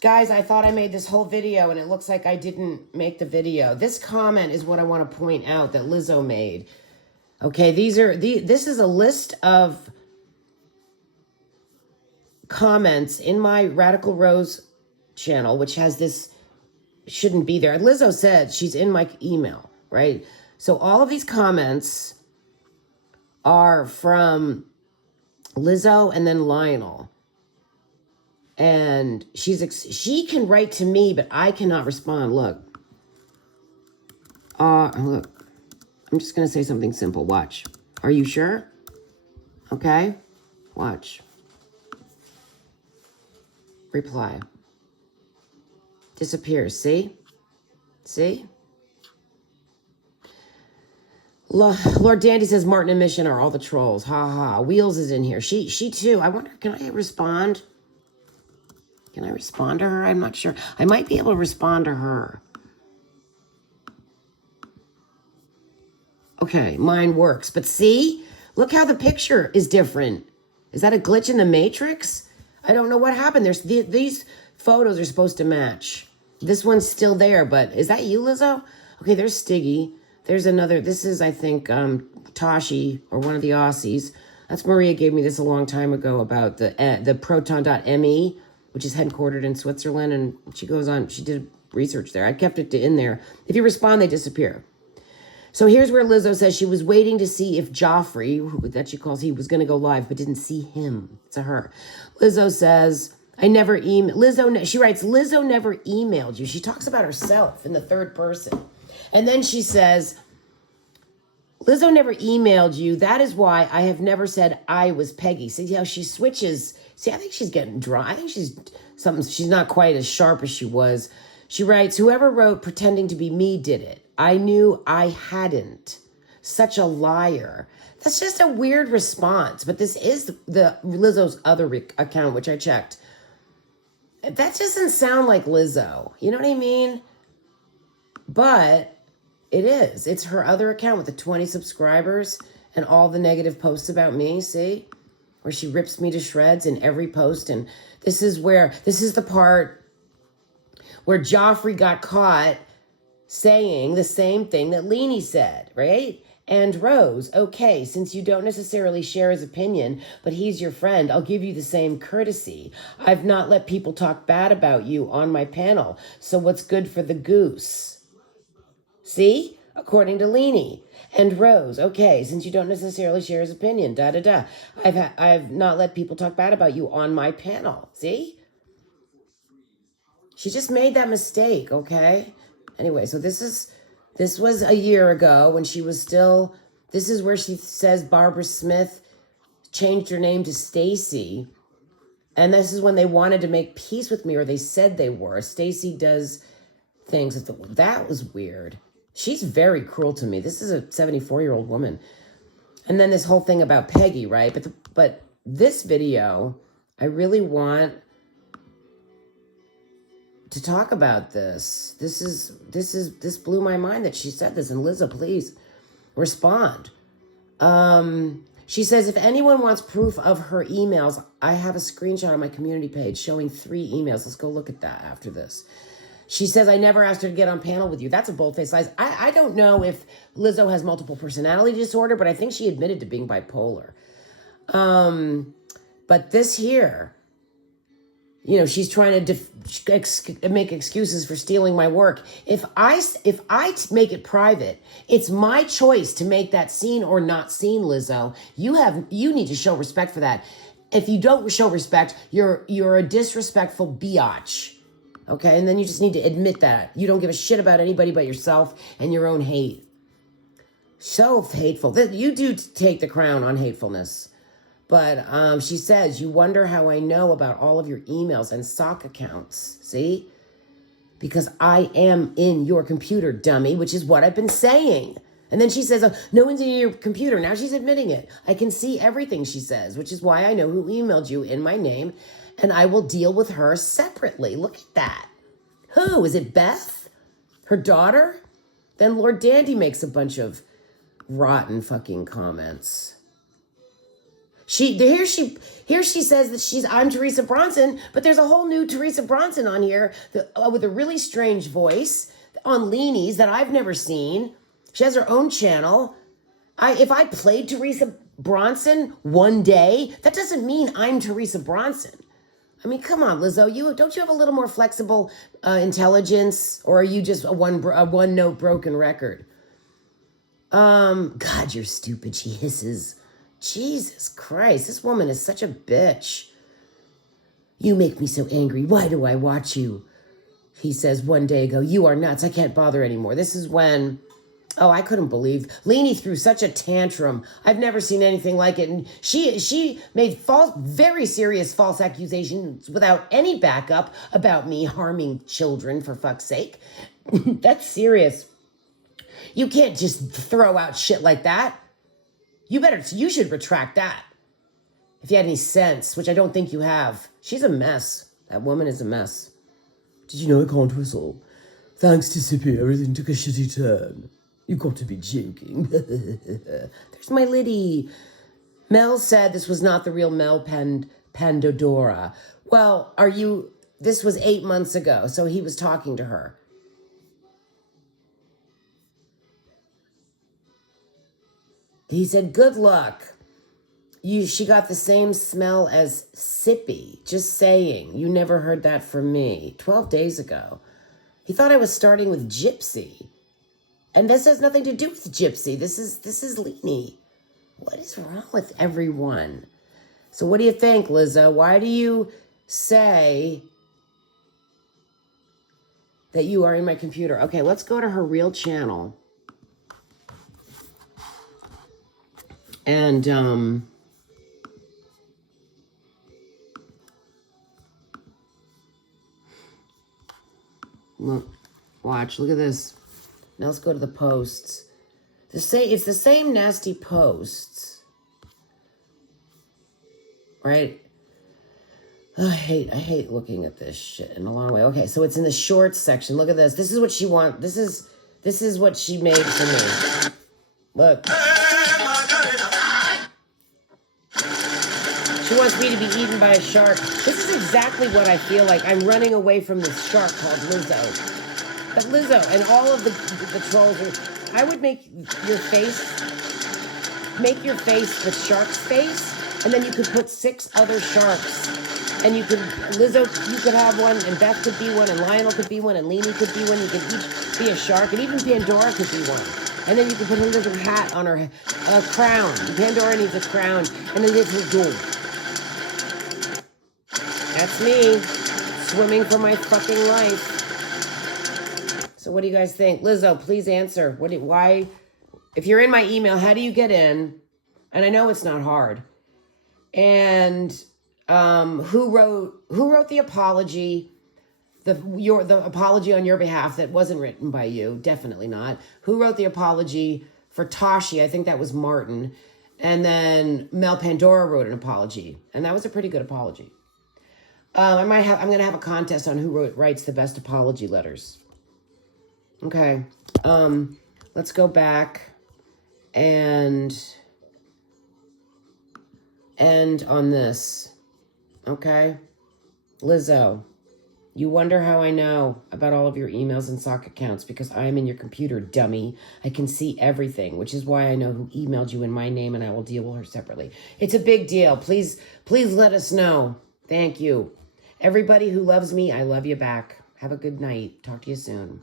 Guys, I thought I made this whole video and it looks like I didn't make the video. This comment is what I want to point out that Lizzo made. Okay, this is a list of comments in my Radical Rose channel, which has this, shouldn't be there. Lizzo said she's in my email, right? So all of these comments are from Lizzo and then Lionel. And she can write to me, but I cannot respond. Look, I'm just going to say something simple. Watch. Are you sure? Okay. Watch. Reply. Disappears. See? See? Lord Dandy says Martin and Mission are all the trolls. Ha ha. Wheels is in here. She too. I wonder, can I respond? Can I respond to her? I'm not sure. I might be able to respond to her. Okay, mine works. But see? Look how the picture is different. Is that a glitch in the Matrix? I don't know what happened. These photos are supposed to match. This one's still there, but is that you, Lizzo? Okay, there's Stiggy. There's another. This is, I think, Tashi, or one of the Aussies. That's Maria gave me this a long time ago about the proton.me, which is headquartered in Switzerland, and she goes on, she did research there. I kept it in there. If you respond, they disappear. So here's where Lizzo says she was waiting to see if Joffrey, that she calls he, was going to go live, but didn't see him. To her. Lizzo says, I never emailed, she writes, Lizzo never emailed you. She talks about herself in the third person. And then she says, Lizzo never emailed you. That is why I have never said I was Peggy. See how she switches. See, I think she's getting dry. I think she's not quite as sharp as she was. She writes, whoever wrote pretending to be me did it. I knew I hadn't. Such a liar. That's just a weird response. But this is the Lizzo's other account, which I checked. That doesn't sound like Lizzo. You know what I mean? But it is. It's her other account with the 20 subscribers and all the negative posts about me. See? Where she rips me to shreds in every post. And this is the part where Joffrey got caught saying the same thing that Leanie said, right? And Rose, okay, since you don't necessarily share his opinion, but he's your friend, I'll give you the same courtesy. I've not let people talk bad about you on my panel. So what's good for the goose? See? According to Leanie. And Rose, okay, since you don't necessarily share his opinion, da-da-da. I've not let people talk bad about you on my panel. See? She just made that mistake, okay? Anyway, so this was a year ago when she was still, this is where she says Barbara Smith changed her name to Stacy. And this is when they wanted to make peace with me, or they said they were. Stacy does things. That was weird. She's very cruel to me. This is a 74-year-old woman. And then this whole thing about Peggy, right? But this video, I really want to talk about this. This blew my mind that she said this. And Lizzo, please respond. She says, if anyone wants proof of her emails, I have a screenshot on my community page showing 3 emails. Let's go look at that after this. She says, I never asked her to get on panel with you. That's a bold-faced lie. I don't know if Lizzo has multiple personality disorder, but I think she admitted to being bipolar. But this here, you know, she's trying to make excuses for stealing my work. If I make it private, it's my choice to make that seen or not seen, Lizzo. You need to show respect for that. If you don't show respect, you're a disrespectful biatch. Okay, and then you just need to admit that. You don't give a shit about anybody but yourself and your own hate. So hateful. You do take the crown on hatefulness. But she says, you wonder how I know about all of your emails and sock accounts. See? Because I am in your computer, dummy, which is what I've been saying. And then she says, oh, no one's in your computer. Now she's admitting it. I can see everything she says, which is why I know who emailed you in my name. And I will deal with her separately. Look at that. Who? Is it Beth? Her daughter? Then Lord Dandy makes a bunch of rotten fucking comments. Here she says that I'm Teresa Bronson, but there's a whole new Teresa Bronson on here with a really strange voice on Leanies that I've never seen. She has her own channel. If I played Teresa Bronson one day, that doesn't mean I'm Teresa Bronson. I mean, come on, Lizzo. Don't you have a little more flexible intelligence, or are you just a one note broken record? God, you're stupid. She hisses. Jesus Christ, this woman is such a bitch. You make me so angry. Why do I watch you? He says one day ago, you are nuts. I can't bother anymore. This is when, I couldn't believe. Leanie threw such a tantrum. I've never seen anything like it. And she made very serious false accusations without any backup about me harming children, for fuck's sake. That's serious. You can't just throw out shit like that. You should retract that. If you had any sense, which I don't think you have. She's a mess. That woman is a mess. Did you know I can't whistle? Thanks to Sippy, everything took a shitty turn. You've got to be joking. There's my Liddy. Mel said this was not the real Mel Pandodora. Well, this was 8 months ago, so he was talking to her. He said, good luck. She got the same smell as Sippy. Just saying. You never heard that from me. 12 days ago. He thought I was starting with Gypsy. And this has nothing to do with Gypsy. This is Leanie. What is wrong with everyone? So what do you think, Lizzo? Why do you say that you are in my computer? Okay, let's go to her real channel. And, look at this. Now let's go to the posts. It's the same nasty posts. Right? Oh, I hate looking at this shit in a long way. Okay, so it's in the shorts section. Look at this. This is what she wants. This is what she made for me. Look. She wants me to be eaten by a shark. This is exactly what I feel like. I'm running away from this shark called Lizzo. But Lizzo and all of the trolls I would make your face the shark's face, and then you could put 6 other sharks. And Lizzo, you could have one, and Beth could be one, and Lionel could be one, and Leanie could be one. You could each be a shark, and even Pandora could be one. And then you could put her little hat on her crown. Pandora needs a crown, and then there's her door. That's me, swimming for my fucking life. So what do you guys think? Lizzo, please answer. Why? If you're in my email, how do you get in? And I know it's not hard. And who wrote the apology? The apology on your behalf that wasn't written by you, definitely not. Who wrote the apology for Tashi? I think that was Martin. And then Mel Pandora wrote an apology, and that was a pretty good apology. I'm gonna have a contest on who writes the best apology letters. Okay. Let's go back and end on this. Okay. Lizzo, you wonder how I know about all of your emails and sock accounts, because I'm in your computer, dummy. I can see everything, which is why I know who emailed you in my name, and I will deal with her separately. It's a big deal. Please let us know. Thank you. Everybody who loves me, I love you back. Have a good night. Talk to you soon.